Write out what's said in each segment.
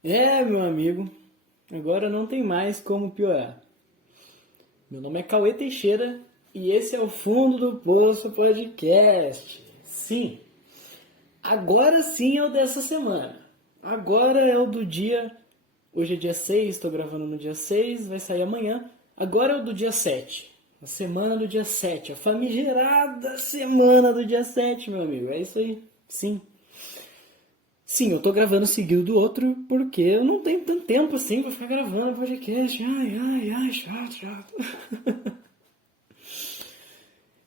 Meu amigo, agora não tem mais como piorar. Meu nome é Cauê Teixeira e esse é o Fundo do Poço Podcast. Sim, agora sim é o dessa semana. Agora é o do dia. Hoje é dia 6, estou gravando no dia 6, vai sair amanhã. Agora é o do dia 7. A semana do dia 7, a famigerada semana do dia 7, meu amigo. É isso aí, sim. Sim, eu tô gravando seguido do outro porque eu não tenho tanto tempo assim pra ficar gravando podcast. Ai, chato, chato.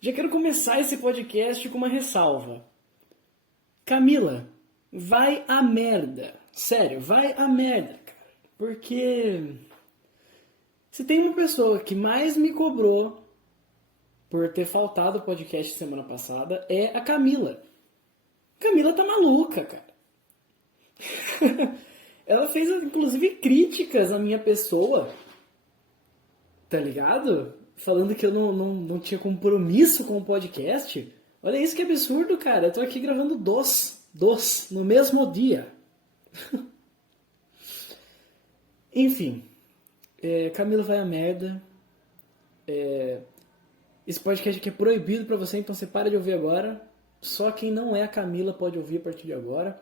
Já quero começar esse podcast com uma ressalva. Camila, vai a merda. Sério, vai a merda, cara. Porque se tem uma pessoa que mais me cobrou por ter faltado o podcast semana passada é a Camila. Camila tá maluca, cara. Ela fez inclusive críticas à minha pessoa, tá ligado? Falando que eu não tinha compromisso com o podcast. Olha isso que absurdo, cara. Eu tô aqui gravando no mesmo dia. Enfim, Camila vai a merda. Esse podcast aqui é proibido pra você, então você para de ouvir agora. Só quem não é a Camila pode ouvir a partir de agora.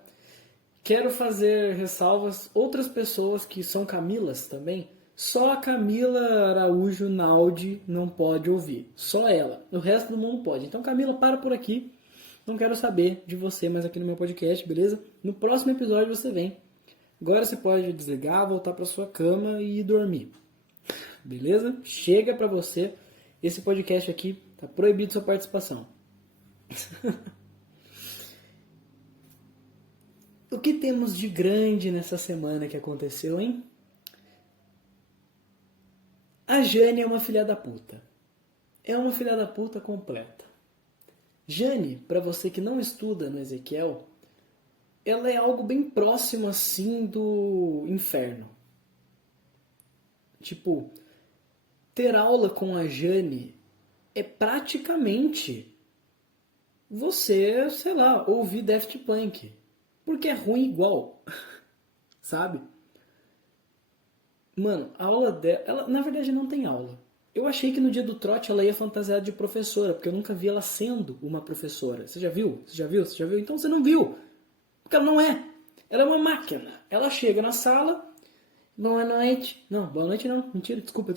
Quero fazer ressalvas. Outras pessoas que são Camilas também, só a Camila Araújo Naldi não pode ouvir. Só ela. O resto do mundo pode. Então, Camila, para por aqui. Não quero saber de você mais aqui no meu podcast, beleza? No próximo episódio você vem. Agora você pode desligar, voltar para sua cama e dormir. Beleza? Chega pra você. Esse podcast aqui tá proibido sua participação. O que temos de grande nessa semana que aconteceu, hein? A Jane é uma filha da puta. É uma filha da puta completa. Jane, para você que não estuda no Ezequiel, ela é algo bem próximo assim do inferno. Tipo, ter aula com a Jane é praticamente você, sei lá, ouvir Daft Punk. Porque é ruim igual, sabe? Mano, a aula dela, ela na verdade não tem aula. Eu achei que no dia do trote ela ia fantasiada de professora, porque eu nunca vi ela sendo uma professora. Você já viu? Você já viu? Você já viu? Então você não viu. Porque ela não é. Ela é uma máquina. Ela chega na sala, boa noite. Não, boa noite não. Mentira, desculpa.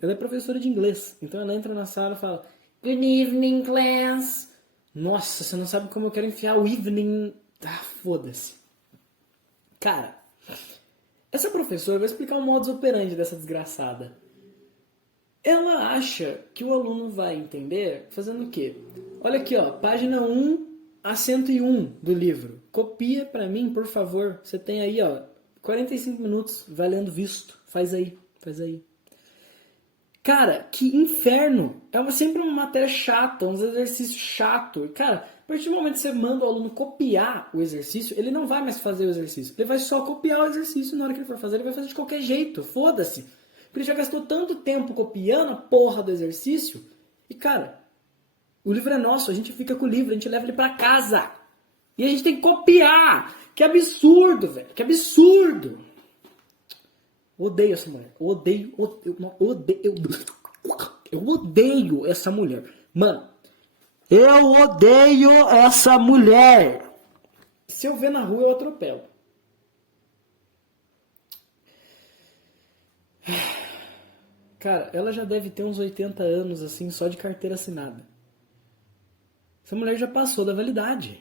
Ela é professora de inglês. Então ela entra na sala e fala, Good evening, class. Nossa, você não sabe como eu quero enfiar o evening. Ah, foda-se. Cara, essa professora vai explicar o modus operandi dessa desgraçada. Ela acha que o aluno vai entender fazendo o quê? Olha aqui, ó, página 1 a 101 do livro. Copia pra mim, por favor. Você tem aí, ó, 45 minutos valendo visto. Faz aí. Cara, que inferno! Sempre uma matéria chata, uns exercícios chato. Cara, a partir do momento que você manda o aluno copiar o exercício, ele não vai mais fazer o exercício. Ele vai só copiar o exercício. Na hora que ele for fazer, ele vai fazer de qualquer jeito. Foda-se. Porque ele já gastou tanto tempo copiando a porra do exercício. E, cara, o livro é nosso. A gente fica com o livro, a gente leva ele pra casa. E a gente tem que copiar. Que absurdo, velho. Que absurdo. Odeio essa mulher. Eu odeio essa mulher. Mano, eu odeio essa mulher. Se eu ver na rua, eu atropelo. Cara, ela já deve ter uns 80 anos, assim, só de carteira assinada. Essa mulher já passou da validade.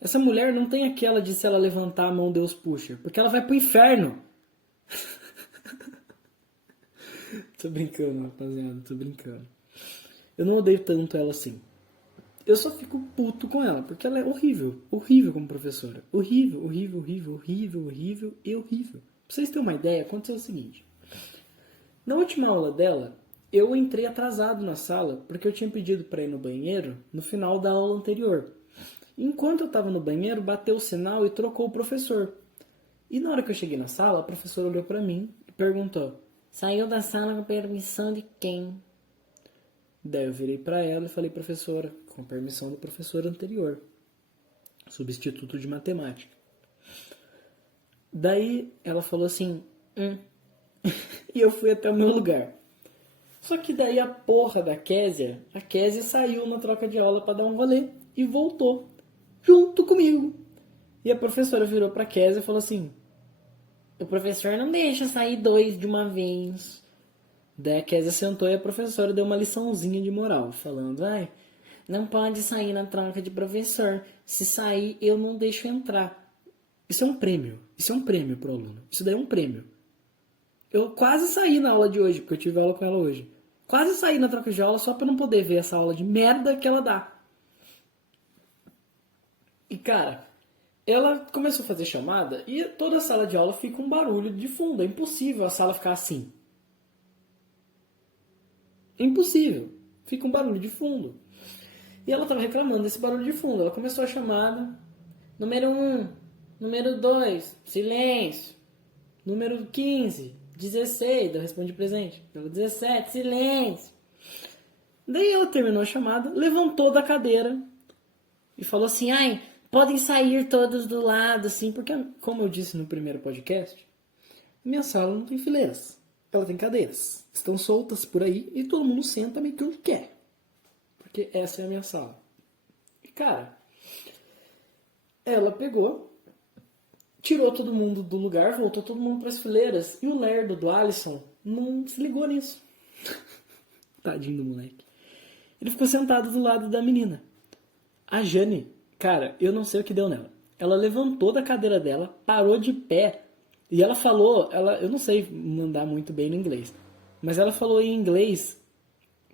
Essa mulher não tem aquela de se ela levantar a mão, Deus puxa. Porque ela vai pro inferno. Tô brincando, rapaziada, tô brincando. Eu não odeio tanto ela assim. Eu só fico puto com ela, porque ela é horrível. Horrível como professora. Horrível. Pra vocês terem uma ideia, aconteceu o seguinte. Na última aula dela, eu entrei atrasado na sala, porque eu tinha pedido pra ir no banheiro no final da aula anterior. Enquanto eu tava no banheiro, bateu o sinal e trocou o professor. E na hora que eu cheguei na sala, a professora olhou pra mim e perguntou: Saiu da sala com permissão de quem? Daí eu virei pra ela e falei: Professora, com permissão do professor anterior, substituto de matemática. Daí ela falou assim, e eu fui até o meu lugar. Só que daí a porra da Késia, a Késia saiu na troca de aula pra dar um rolê e voltou junto comigo. E a professora virou pra Késia e falou assim, o professor não deixa sair dois de uma vez. Daí a Késia sentou e a professora deu uma liçãozinha de moral, falando, ai, não pode sair na troca de professor. Se sair, eu não deixo entrar. Isso é um prêmio. Isso é um prêmio pro aluno. Isso daí é um prêmio. Eu quase saí na aula de hoje, porque eu tive aula com ela hoje. Quase saí na troca de aula só pra não poder ver essa aula de merda que ela dá. E cara, ela começou a fazer chamada e toda a sala de aula fica um barulho de fundo. É impossível a sala ficar assim. É impossível. Fica um barulho de fundo. E ela estava reclamando desse barulho de fundo. Ela começou a chamada. Número 1, número 2, silêncio. Número 15, 16, eu respondi presente. Número 17, silêncio. Daí ela terminou a chamada, levantou da cadeira e falou assim, ai, podem sair todos do lado, assim, porque, como eu disse no primeiro podcast, minha sala não tem fileiras. Ela tem cadeiras. Estão soltas por aí e todo mundo senta meio que onde quer. Porque essa é a minha sala. E, cara, ela pegou, tirou todo mundo do lugar, voltou todo mundo para as fileiras. E o lerdo do Alisson não se ligou nisso. Tadinho do moleque. Ele ficou sentado do lado da menina. A Jane, cara, eu não sei o que deu nela. Ela levantou da cadeira dela, parou de pé. E ela falou, eu não sei mandar muito bem no inglês, mas ela falou em inglês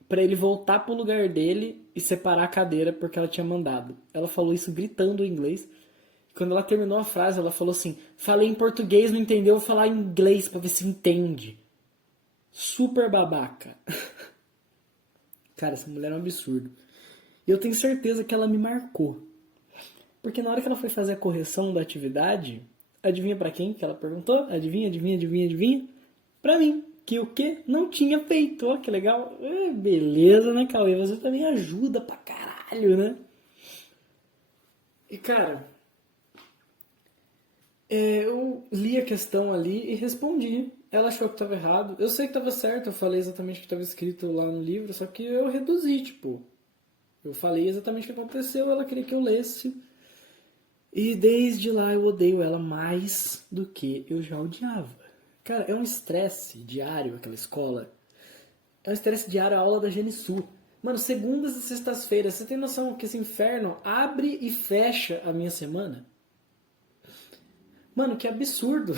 pra ele voltar pro lugar dele e separar a cadeira porque ela tinha mandado. Ela falou isso gritando em inglês. Quando ela terminou a frase, ela falou assim, falei em português, não entendeu, vou falar em inglês pra ver se entende. Super babaca. Cara, essa mulher é um absurdo. E eu tenho certeza que ela me marcou. Porque na hora que ela foi fazer a correção da atividade, adivinha pra quem que ela perguntou? Adivinha? Pra mim. Que o quê? Não tinha feito. Ó, que legal. Beleza, né, Cauê? Você também ajuda pra caralho, né? E, cara, eu li a questão ali e respondi. Ela achou que estava errado. Eu sei que estava certo, eu falei exatamente o que estava escrito lá no livro, só que eu reduzi, tipo. Eu falei exatamente o que aconteceu, ela queria que eu lesse. E desde lá eu odeio ela mais do que eu já odiava. Cara, é um estresse diário aquela escola. É um estresse diário a aula da Genisul. Mano, segundas e sextas-feiras, você tem noção que esse inferno abre e fecha a minha semana? Mano, que absurdo.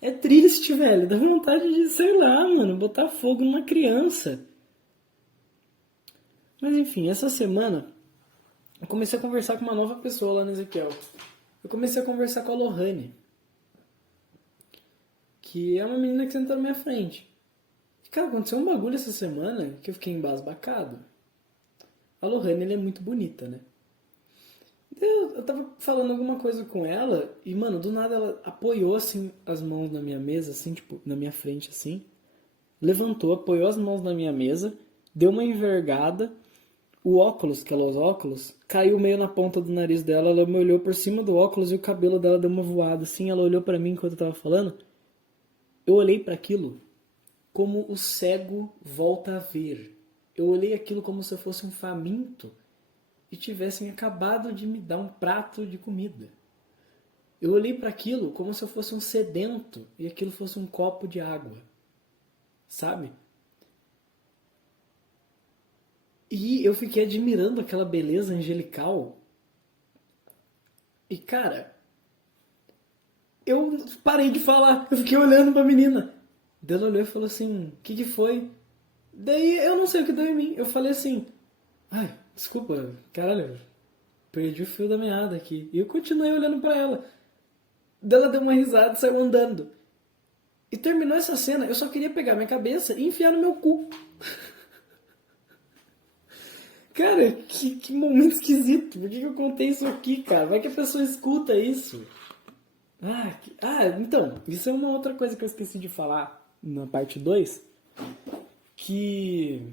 É triste, velho. Dá vontade de, sei lá, mano, botar fogo numa criança. Mas enfim, essa semana eu comecei a conversar com uma nova pessoa lá no Ezequiel. Eu comecei a conversar com a Lohane, que é uma menina que sentou na minha frente. E, cara, aconteceu um bagulho essa semana que eu fiquei embasbacado. A Lohane, ela é muito bonita, né? Eu tava falando alguma coisa com ela e, mano, do nada ela apoiou, assim, as mãos na minha mesa, assim, tipo, na minha frente, assim. Levantou, apoiou as mãos na minha mesa, deu uma envergada. O óculos, que ela usa óculos, caiu meio na ponta do nariz dela. Ela me olhou por cima do óculos e o cabelo dela deu uma voada, assim. Ela olhou pra mim enquanto eu tava falando. Eu olhei para aquilo como o cego volta a ver. Eu olhei aquilo como se eu fosse um faminto e tivessem acabado de me dar um prato de comida. Eu olhei para aquilo como se eu fosse um sedento e aquilo fosse um copo de água. Sabe? E eu fiquei admirando aquela beleza angelical. E, cara, eu parei de falar. Eu fiquei olhando pra menina. Daí ela olhou e falou assim, o que foi? Daí eu não sei o que deu em mim. Eu falei assim, ai, desculpa, caralho, perdi o fio da meada aqui. E eu continuei olhando pra ela. Daí ela deu uma risada e saiu andando. E terminou essa cena, eu só queria pegar minha cabeça e enfiar no meu cu. Cara, que momento esquisito. Por que eu contei isso aqui, cara? Vai que a pessoa escuta isso. Então, isso é uma outra coisa que eu esqueci de falar na parte 2. Que...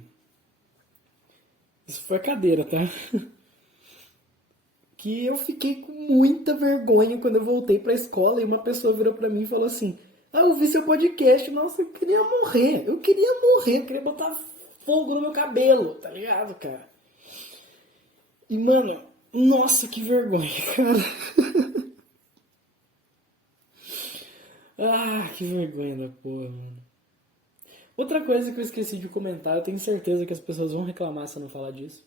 Isso foi a cadeira, tá? que eu fiquei com muita vergonha quando eu voltei pra escola e uma pessoa virou pra mim e falou assim: ah, eu vi seu podcast. Nossa, eu queria morrer. Eu queria botar fogo no meu cabelo, tá ligado, cara? E, mano, nossa, que vergonha, cara. Ah, que vergonha da porra, mano. Outra coisa que eu esqueci de comentar, eu tenho certeza que as pessoas vão reclamar se eu não falar disso.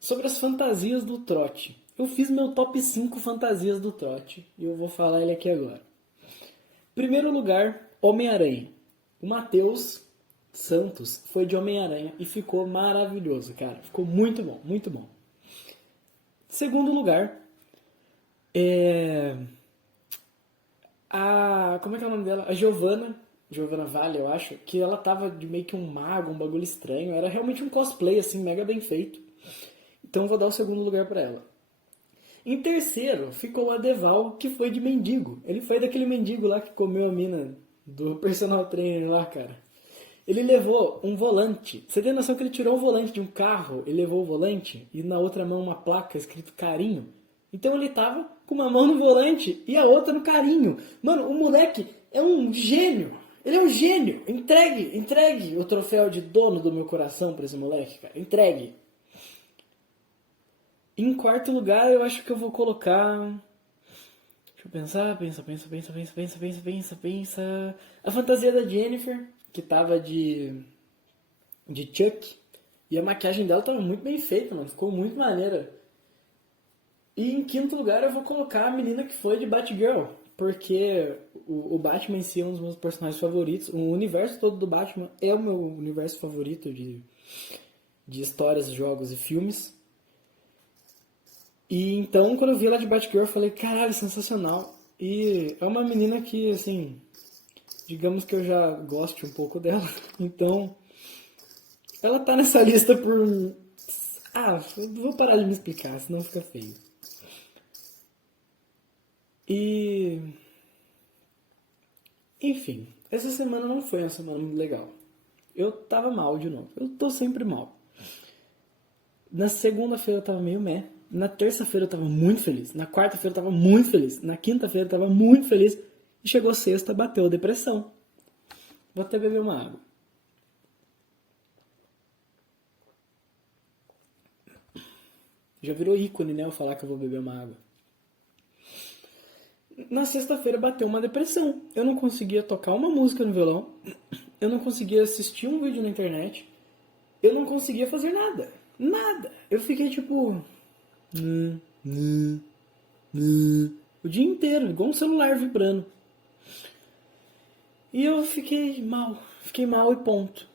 Sobre as fantasias do trote. Eu fiz meu top 5 fantasias do trote e eu vou falar ele aqui agora. Primeiro lugar, Homem-Aranha. O Matheus Santos foi de Homem-Aranha e ficou maravilhoso, cara. Ficou muito bom, muito bom. Segundo lugar, como é que é o nome dela? A Giovanna Vale, eu acho, que ela tava de meio que um mago, um bagulho estranho. Era realmente um cosplay, assim, mega bem feito. Então eu vou dar o segundo lugar pra ela. Em terceiro, ficou o Adeval, que foi de mendigo. Ele foi daquele mendigo lá que comeu a mina do personal trainer lá, cara. Ele levou um volante. Você tem noção que ele tirou o volante de um carro e levou o volante e na outra mão uma placa escrito carinho? Então ele tava com uma mão no volante e a outra no carinho. Mano, o moleque é um gênio. Ele é um gênio. Entregue o troféu de dono do meu coração pra esse moleque, cara. Entregue. Em quarto lugar, eu acho que eu vou colocar... Deixa eu pensar. Pensa. A fantasia da Jennifer, que tava de Chuck. E a maquiagem dela tava muito bem feita, mano. Ficou muito maneira. E em quinto lugar, eu vou colocar a menina que foi de Batgirl. Porque o Batman em si é um dos meus personagens favoritos. O universo todo do Batman é o meu universo favorito de histórias, jogos e filmes. E então, quando eu vi ela de Batgirl, eu falei, caralho, sensacional. E é uma menina que, assim, digamos que eu já goste um pouco dela. Então, ela tá nessa lista por... vou parar de me explicar, senão fica feio. E... enfim, essa semana não foi uma semana muito legal. Eu tava mal de novo. Eu tô sempre mal. Na segunda-feira eu tava meio meh. Na terça-feira eu tava muito feliz. Na quarta-feira eu tava muito feliz. Na quinta-feira eu tava muito feliz. E chegou sexta, bateu a depressão. Vou até beber uma água. Já virou ícone, né? Eu falar que eu vou beber uma água. Na sexta-feira bateu uma depressão. Eu não conseguia tocar uma música no violão. Eu não conseguia assistir um vídeo na internet. Eu não conseguia fazer nada. Nada. Eu fiquei tipo... o dia inteiro, igual um celular vibrando. E eu fiquei mal e ponto.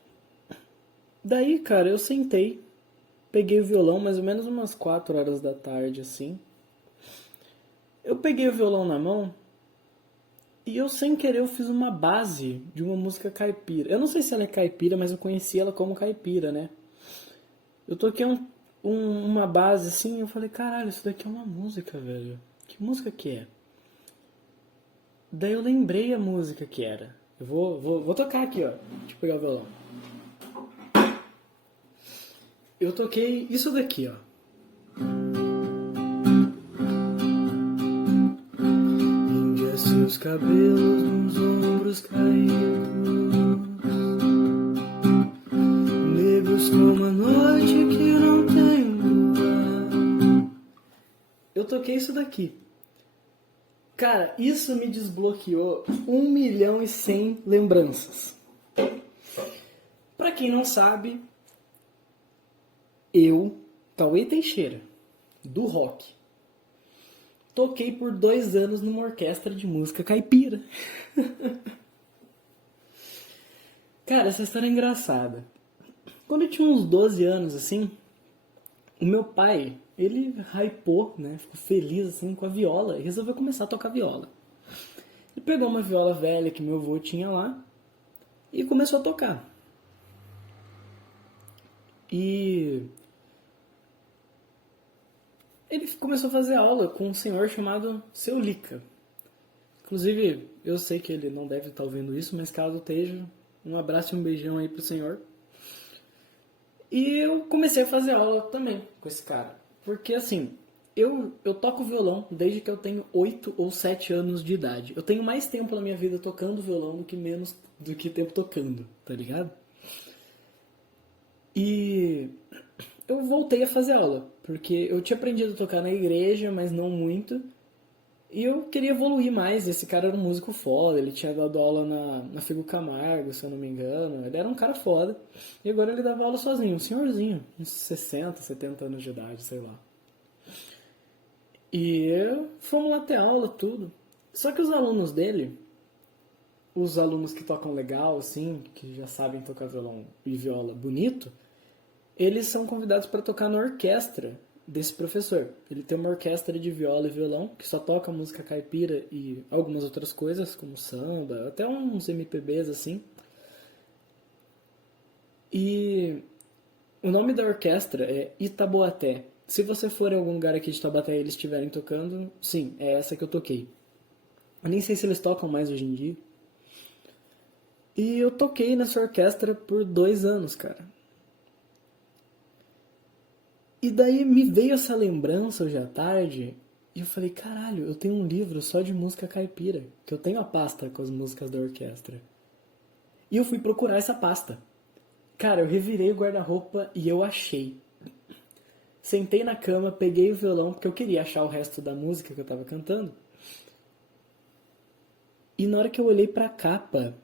Daí, cara, eu sentei, peguei o violão mais ou menos umas 4 horas da tarde, assim. Eu peguei o violão na mão e eu, sem querer, eu fiz uma base de uma música caipira. Eu não sei se ela é caipira, mas eu conheci ela como caipira, né? Eu toquei uma base assim, eu falei, caralho, isso daqui é uma música, velho. Que música que é? Daí eu lembrei a música que era. Eu vou tocar aqui, ó. Deixa eu pegar o violão. Eu toquei isso daqui, ó. Índia, seus cabelos nos ombros caídos, negros como a noite que não tem lua. Eu toquei isso daqui. Cara, isso me desbloqueou 1.100.000 lembranças. Pra quem não sabe, eu, Cauê Teixeira, do rock, toquei por 2 anos numa orquestra de música caipira. Cara, essa história é engraçada. Quando eu tinha uns 12 anos, assim, o meu pai, ele hypou, né, ficou feliz, assim, com a viola e resolveu começar a tocar viola. Ele pegou uma viola velha que meu avô tinha lá e começou a tocar. E ele começou a fazer aula com um senhor chamado Seu Lica. Inclusive, eu sei que ele não deve estar ouvindo isso, mas caso esteja, um abraço e um beijão aí pro senhor. E eu comecei a fazer aula também com esse cara. Porque, assim, Eu toco violão desde que eu tenho 8 ou 7 anos de idade. Eu tenho mais tempo na minha vida tocando violão do que menos do que tempo tocando, tá ligado? E eu voltei a fazer aula, porque eu tinha aprendido a tocar na igreja, mas não muito. E eu queria evoluir mais. Esse cara era um músico foda, ele tinha dado aula na Figo Camargo, se eu não me engano. Ele era um cara foda. E agora ele dava aula sozinho, um senhorzinho, uns 60, 70 anos de idade, sei lá. E fomos lá ter aula, tudo. Só que os alunos dele, os alunos que tocam legal, assim, que já sabem tocar violão e viola bonito, eles são convidados para tocar na orquestra desse professor. Ele tem uma orquestra de viola e violão que só toca música caipira e algumas outras coisas, como samba, até uns MPBs assim. E o nome da orquestra é Itaboaté. Se você for em algum lugar aqui de Taubaté e eles estiverem tocando, sim, é essa que eu toquei. Eu nem sei se eles tocam mais hoje em dia. E eu toquei nessa orquestra por 2 anos, cara. E daí me veio essa lembrança hoje à tarde e eu falei, caralho, eu tenho um livro só de música caipira, que eu tenho a pasta com as músicas da orquestra. E eu fui procurar essa pasta. Cara, eu revirei o guarda-roupa e eu achei. Sentei na cama, peguei o violão, porque eu queria achar o resto da música que eu tava cantando. E na hora que eu olhei pra capa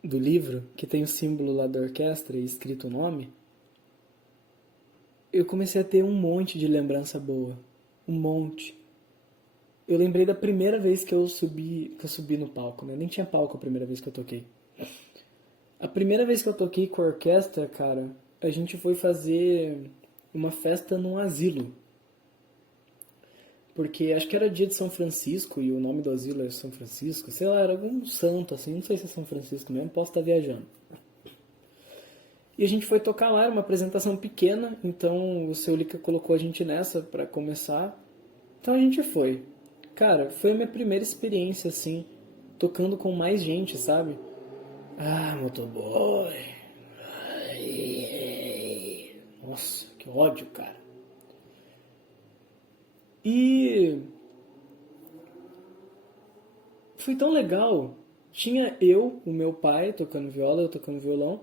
do livro, que tem o símbolo lá da orquestra e escrito o nome, eu comecei a ter um monte de lembrança boa. Um monte. Eu lembrei da primeira vez que eu subi no palco, né? Nem tinha palco a primeira vez que eu toquei. A primeira vez que eu toquei com a orquestra, cara, a gente foi fazer uma festa num asilo. Porque acho que era dia de São Francisco e o nome do asilo era São Francisco. Sei lá, era algum santo assim, não sei se é São Francisco mesmo, posso estar viajando. E a gente foi tocar lá, era uma apresentação pequena, então o seu Lica colocou a gente nessa pra começar. Então a gente foi. Cara, foi a minha primeira experiência assim, tocando com mais gente, sabe? Ah, motoboy. Ai, nossa, que ódio, cara. E foi tão legal. Tinha eu, o meu pai tocando viola, eu tocando violão,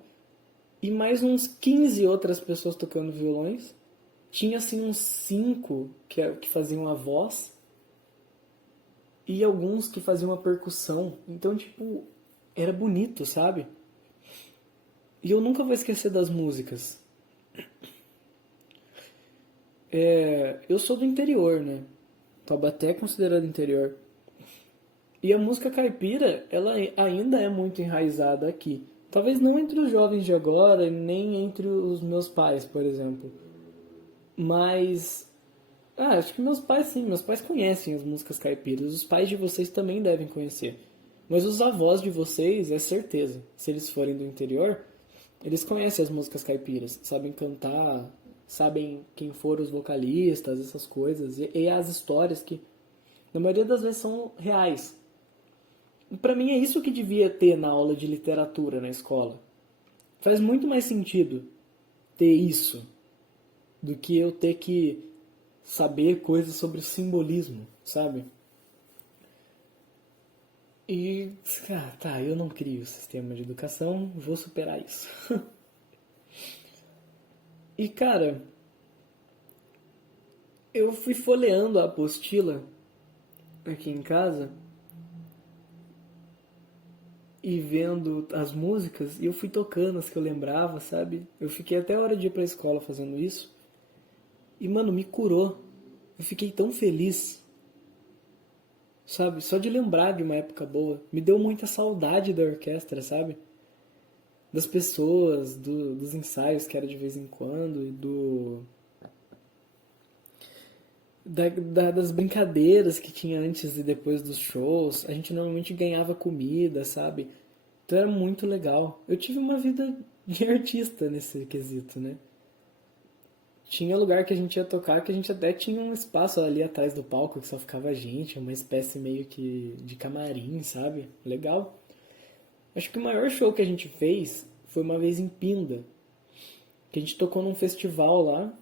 e mais uns 15 outras pessoas tocando violões. Tinha assim uns 5 que faziam a voz e alguns que faziam a percussão. Então, tipo, era bonito, sabe? E eu nunca vou esquecer das músicas. Eu sou do interior, né? Taubaté é considerado interior. E a música caipira, ela ainda é muito enraizada aqui. Talvez não entre os jovens de agora, nem entre os meus pais, por exemplo. Mas acho que meus pais sim, meus pais conhecem as músicas caipiras. Os pais de vocês também devem conhecer. Mas os avós de vocês, é certeza. Se eles forem do interior, eles conhecem as músicas caipiras, sabem cantar, sabem quem foram os vocalistas, essas coisas. E as histórias que, na maioria das vezes, são reais. E pra mim é isso que devia ter na aula de literatura na escola. Faz muito mais sentido ter isso do que eu ter que saber coisas sobre simbolismo, sabe? E, tá, eu não crio o sistema de educação, vou superar isso. E, cara, eu fui folheando a apostila aqui em casa e vendo as músicas, e eu fui tocando as que eu lembrava, sabe? Eu fiquei até a hora de ir pra escola fazendo isso. E, mano, me curou. Eu fiquei tão feliz, sabe? Só de lembrar de uma época boa. Me deu muita saudade da orquestra, sabe? Das pessoas, dos ensaios que era de vez em quando, e das brincadeiras que tinha antes e depois dos shows. A gente normalmente ganhava comida, sabe? Então era muito legal. Eu tive uma vida de artista nesse quesito, né? Tinha lugar que a gente ia tocar que a gente até tinha um espaço ali atrás do palco que só ficava a gente, uma espécie meio que de camarim, sabe? Legal. Acho que o maior show que a gente fez foi uma vez em Pinda, que a gente tocou num festival lá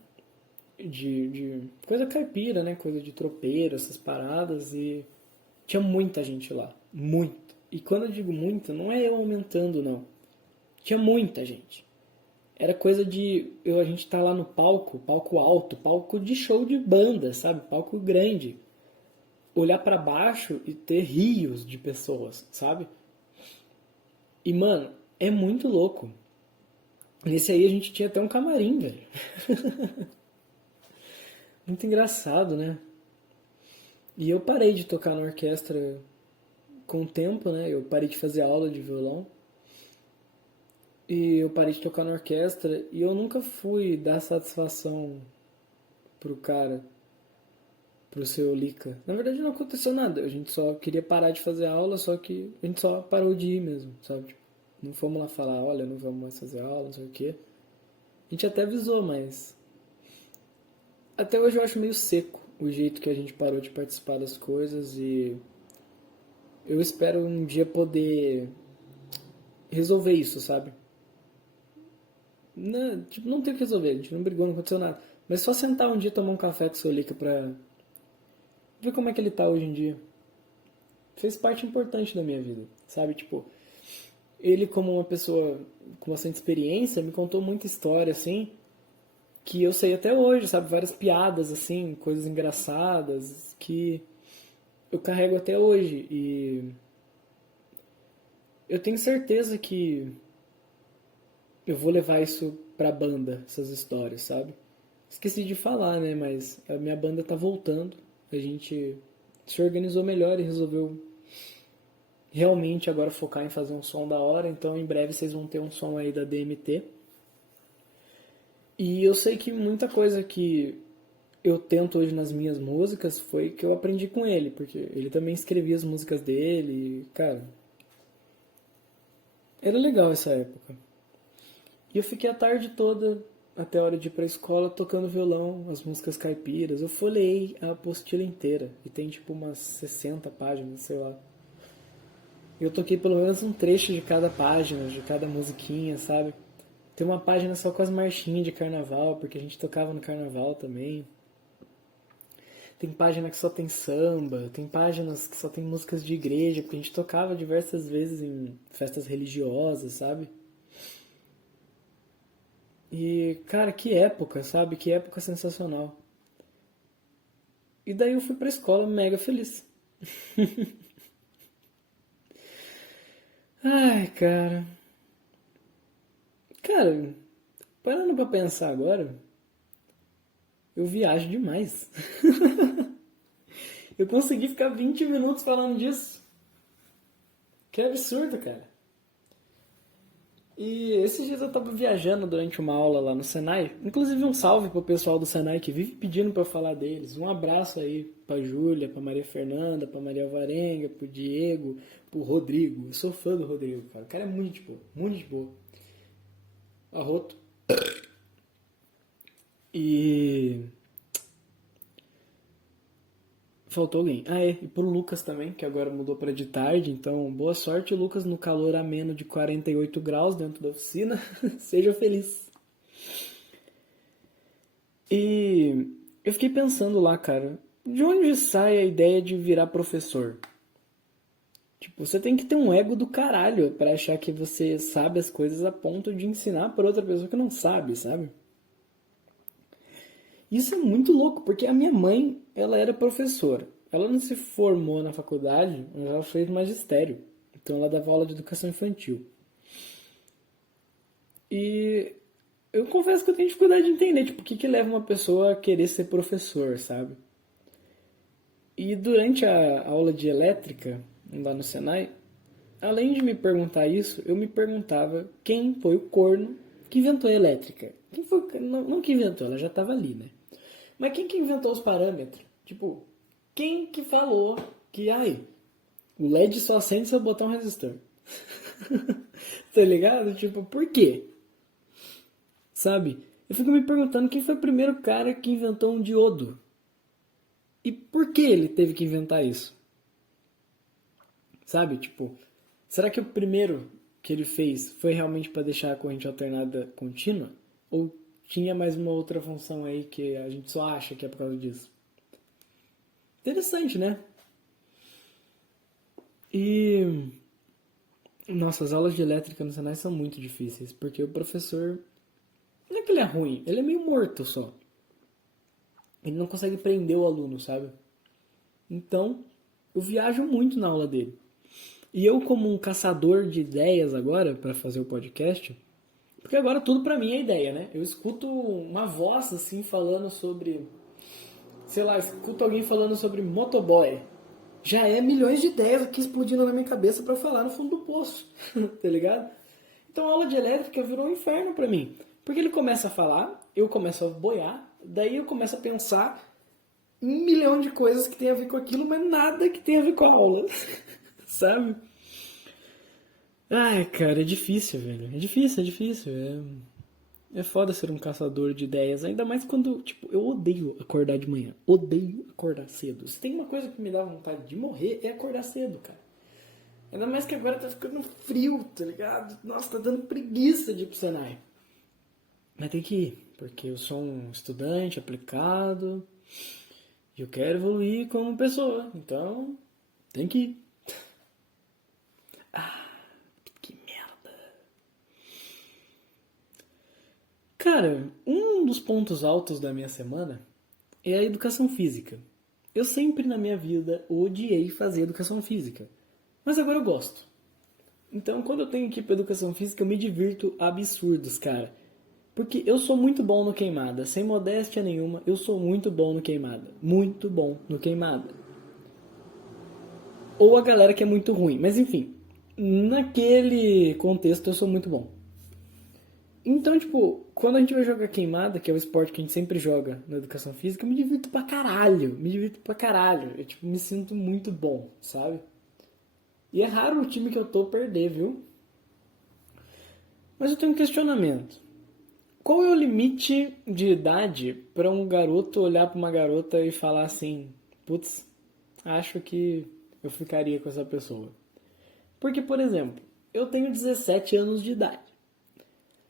de coisa caipira, né? Coisa de tropeiro, essas paradas. E tinha muita gente lá. Muito. E quando eu digo muito, não é eu aumentando, não. Tinha muita gente. Era coisa de a gente tá lá no palco, palco alto, palco de show de banda, sabe? Palco grande. Olhar pra baixo e ter rios de pessoas, sabe? E, mano, é muito louco. Nesse aí a gente tinha até um camarim, velho. Muito engraçado, né? E eu parei de tocar na orquestra com o tempo, né? Eu parei de fazer aula de violão. E eu parei de tocar na orquestra e eu nunca fui dar satisfação pro cara, pro seu Lica. Na verdade não aconteceu nada, a gente só queria parar de fazer aula, só que a gente só parou de ir mesmo, sabe? Tipo, não fomos lá falar, olha, não vamos mais fazer aula, não sei o quê. A gente até avisou, mas até hoje eu acho meio seco o jeito que a gente parou de participar das coisas e eu espero um dia poder resolver isso, sabe? Não, tipo, não tem o que resolver, a gente não brigou, não aconteceu nada. Mas só sentar um dia e tomar um café com o seu Lica pra ver como é que ele tá hoje em dia. Fez parte importante da minha vida, sabe? Tipo, ele como uma pessoa com bastante experiência me contou muita história, assim, que eu sei até hoje, sabe? Várias piadas, assim, coisas engraçadas que eu carrego até hoje. E eu tenho certeza que eu vou levar isso pra banda, essas histórias, sabe? Esqueci de falar, né? Mas a minha banda tá voltando. A gente se organizou melhor e resolveu realmente agora focar em fazer um som da hora. Então em breve vocês vão ter um som aí da DMT. E eu sei que muita coisa que eu tento hoje nas minhas músicas foi que eu aprendi com ele, porque ele também escrevia as músicas dele. E, cara, era legal essa época. E eu fiquei a tarde toda, até a hora de ir pra escola, tocando violão, as músicas caipiras. Eu folheei a apostila inteira. E tem tipo umas 60 páginas, sei lá. E eu toquei pelo menos um trecho de cada página, de cada musiquinha, sabe? Tem uma página só com as marchinhas de carnaval, porque a gente tocava no carnaval também. Tem página que só tem samba, tem páginas que só tem músicas de igreja, porque a gente tocava diversas vezes em festas religiosas, sabe? E, cara, que época, sabe? Que época sensacional. E daí eu fui pra escola mega feliz. Ai, cara. Cara, parando pra pensar agora, eu viajo demais. Eu consegui ficar 20 minutos falando disso. Que absurdo, cara. E esses dias eu tava viajando durante uma aula lá no Senai. Inclusive um salve pro pessoal do Senai que vive pedindo pra eu falar deles. Um abraço aí pra Júlia, pra Maria Fernanda, pra Maria Alvarenga, pro Diego, pro Rodrigo. Eu sou fã do Rodrigo, cara. O cara é muito de boa, muito de boa. Arroto. E faltou alguém. Ah, é. E pro Lucas também, que agora mudou pra de tarde. Então, boa sorte, Lucas, no calor ameno de 48 graus dentro da oficina. Seja feliz. E eu fiquei pensando lá, cara, de onde sai a ideia de virar professor? Tipo, você tem que ter um ego do caralho pra achar que você sabe as coisas a ponto de ensinar pra outra pessoa que não sabe, sabe? Isso é muito louco, porque a minha mãe, ela era professora. Ela não se formou na faculdade, mas ela fez magistério. Então ela dava aula de educação infantil. E eu confesso que eu tenho dificuldade de entender, tipo, o que que leva uma pessoa a querer ser professor, sabe? E durante a aula de elétrica, lá no Senai, além de me perguntar isso, eu me perguntava quem foi o corno que inventou a elétrica. Quem foi, não que inventou, ela já estava ali, né? Mas quem que inventou os parâmetros? Tipo, quem que falou que, ai, o LED só acende se eu botar um resistor? Tá ligado? Tipo, por quê? Sabe? Eu fico me perguntando quem foi o primeiro cara que inventou um diodo. E por que ele teve que inventar isso? Sabe? Tipo, será que o primeiro que ele fez foi realmente para deixar a corrente alternada contínua? Ou tinha mais uma outra função aí que a gente só acha que é por causa disso. Interessante, né? E... Nossa, as aulas de elétrica no Senai são muito difíceis, porque o professor... Não é que ele é ruim, ele é meio morto só. Ele não consegue prender o aluno, sabe? Então, eu viajo muito na aula dele. E eu, como um caçador de ideias agora, para fazer o podcast... Porque agora tudo pra mim é ideia, né? Eu escuto uma voz, assim, falando sobre... Sei lá, escuto alguém falando sobre motoboy. Já é milhões de ideias aqui explodindo na minha cabeça pra falar no fundo do poço, tá ligado? Então a aula de elétrica virou um inferno pra mim. Porque ele começa a falar, eu começo a boiar, daí eu começo a pensar em 1 milhão de coisas que tem a ver com aquilo, mas nada que tem a ver com a aula, sabe? Ai, cara, é difícil, velho. É difícil, é difícil. É foda ser um caçador de ideias. Ainda mais quando, tipo, eu odeio acordar de manhã. Odeio acordar cedo. Se tem uma coisa que me dá vontade de morrer, é acordar cedo, cara. Ainda mais que agora tá ficando frio, tá ligado? Nossa, tá dando preguiça de ir pro Senai. Mas tem que ir, porque eu sou um estudante aplicado e eu quero evoluir como pessoa. Então, tem que ir. Que merda. Cara, um dos pontos altos da minha semana é a educação física. Eu sempre na minha vida odiei fazer educação física, mas agora eu gosto. Então, quando eu tenho que ir pra educação física, eu me divirto absurdos, cara. Porque eu sou muito bom no queimada, sem modéstia nenhuma, eu sou muito bom no queimada. Muito bom no queimada. Ou a galera que é muito ruim, mas enfim, naquele contexto eu sou muito bom. Então, tipo, quando a gente vai jogar queimada, que é o esporte que a gente sempre joga na educação física, eu me divirto pra caralho. Me divirto pra caralho. Eu, tipo, me sinto muito bom, sabe? E é raro o time que eu tô perder, viu? Mas eu tenho um questionamento. Qual é o limite de idade pra um garoto olhar pra uma garota e falar assim: putz, acho que eu ficaria com essa pessoa? Porque, por exemplo, eu tenho 17 anos de idade.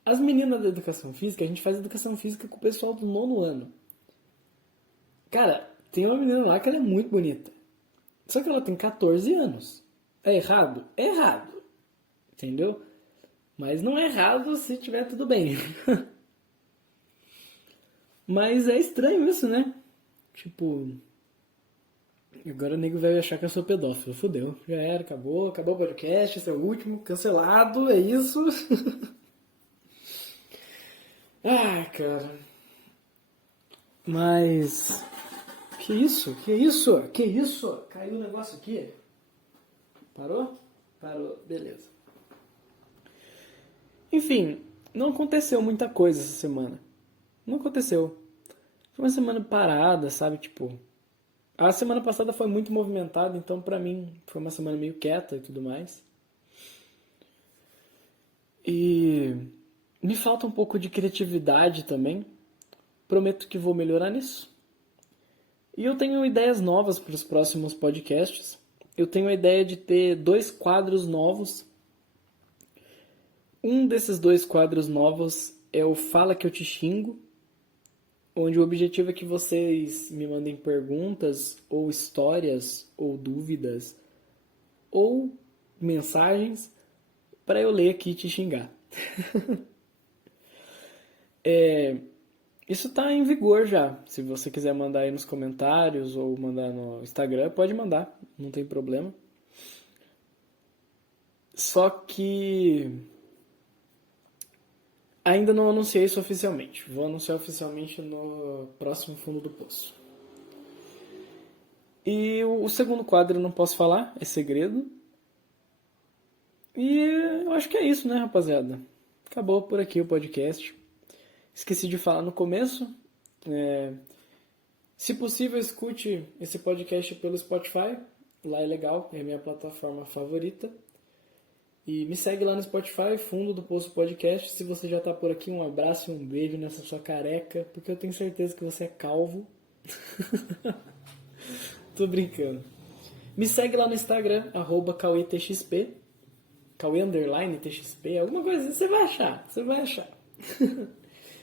As meninas da educação física, a gente faz educação física com o pessoal do 9º ano. Cara, tem uma menina lá que ela é muito bonita. Só que ela tem 14 anos. É errado? É errado. Entendeu? Mas não é errado se tiver tudo bem. Mas é estranho isso, né? Tipo... Agora o nego vai achar que eu sou pedófilo. Fudeu. Já era, acabou. Acabou o podcast. Esse é o último. Cancelado. É isso. Ai, cara. Mas... Que isso? Que isso? Que isso? Caiu o negócio aqui. Parou? Parou. Beleza. Enfim, não aconteceu muita coisa essa semana. Não aconteceu. Foi uma semana parada, sabe? Tipo... A semana passada foi muito movimentada, então pra mim foi uma semana meio quieta e tudo mais. E... Me falta um pouco de criatividade também. Prometo que vou melhorar nisso. E eu tenho ideias novas para os próximos podcasts. Eu tenho a ideia de ter 2 quadros novos. Um desses 2 quadros novos é o Fala Que Eu Te Xingo, onde o objetivo é que vocês me mandem perguntas, ou histórias, ou dúvidas, ou mensagens, para eu ler aqui e te xingar. Isso está em vigor já. Se você quiser mandar aí nos comentários ou mandar no Instagram, pode mandar, não tem problema. Só que ainda não anunciei isso oficialmente. Vou anunciar oficialmente no próximo Fundo do Poço. E o segundo quadro eu não posso falar, é segredo. E eu acho que é isso, né, rapaziada? Acabou por aqui o podcast. Esqueci de falar no começo. Se possível, escute esse podcast pelo Spotify. Lá é legal, é a minha plataforma favorita. E me segue lá no Spotify, Fundo do Poço Podcast. Se você já tá por aqui, um abraço e um beijo nessa sua careca, porque eu tenho certeza que você é calvo. Tô brincando. Me segue lá no Instagram, @cauetxp, Cauê_TXP, alguma coisa assim, você vai achar.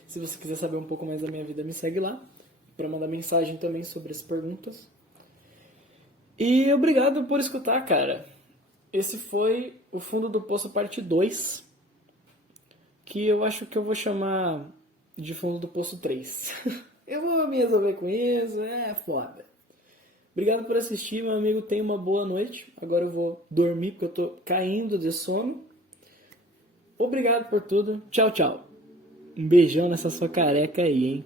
Se você quiser saber um pouco mais da minha vida, me segue lá. Para mandar mensagem também sobre as perguntas. E obrigado por escutar, cara. Esse foi o Fundo do Poço parte 2. Que eu acho que eu vou chamar de Fundo do Poço 3. Eu vou me resolver com isso, é foda. Obrigado por assistir, meu amigo. Tenha uma boa noite. Agora eu vou dormir porque eu tô caindo de sono. Obrigado por tudo. Tchau, tchau. Um beijão nessa sua careca aí, hein?